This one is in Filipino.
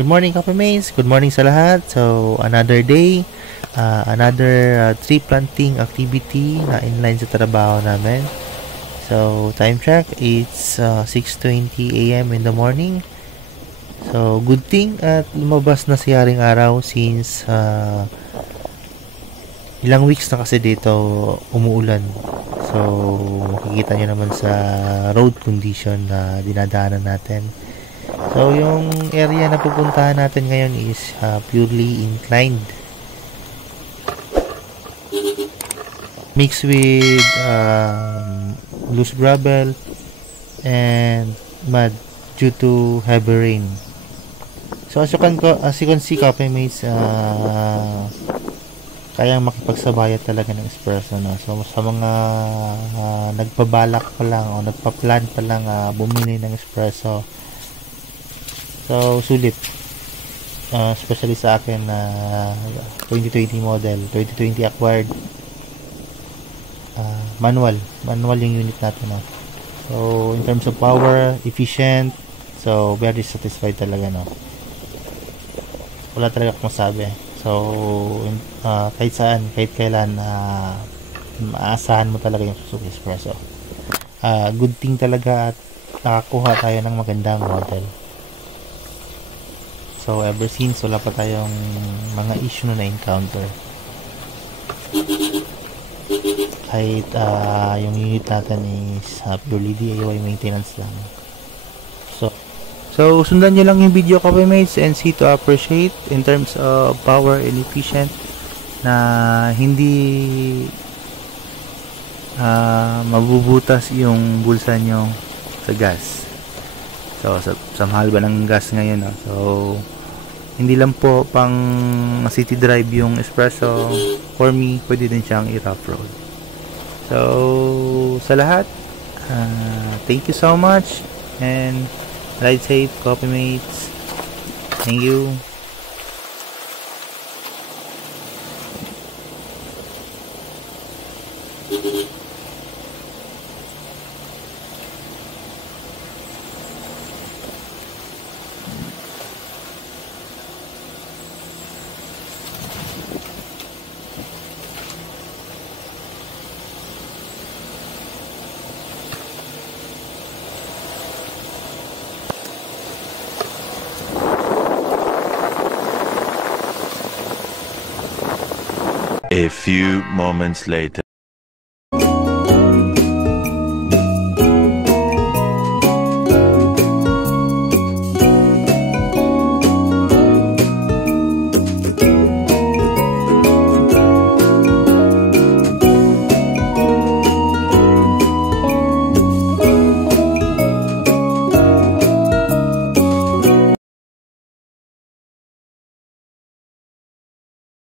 Good morning, Coffee Mates. Good morning sa lahat. So, another day, another tree planting activity na inline sa trabaho namin. So, time check, it's 6:20 a.m. in the morning. So, good thing at lumabas na si Haring Araw since ilang weeks na kasi dito umuulan. So, makikita nyo naman sa road condition na dinadaanan natin. So, yung area na pupuntahan natin ngayon is purely inclined. Mixed with loose gravel and mud due to heavy rain. So, as you can see, Coffee Mates, kayang makipagsabayan talaga ng espresso. No? So, sa mga nagpabalak pa lang o nagpa-plan pa lang bumili ng espresso, so, sulit. Especially sa akin na 2020 model, 2020 acquired. Manual yung unit natin. No? So, in terms of power, efficient, so, very satisfied talaga. No? Wala talaga akong masabi. So, kahit saan, kahit kailan, maasahan mo talaga yung Suzuki Espresso. Good thing talaga at nakakuha tayo ng magandang model. So, ever since, wala pa tayong mga issue na na-encounter. Kahit yung unit natin is purely DIY maintenance lang. So, sundan nyo lang yung video, Coffee Mates, and see to appreciate in terms of power and efficient na hindi mabubutas yung bulsa nyo sa gas. So, sa mahal ba ng gas ngayon, no? So, hindi lang po pang city drive yung espresso. For me, pwede din siyang i-rough road. So, sa lahat, thank you so much and ride safe, Coffee Mates. Thank you. A few moments later.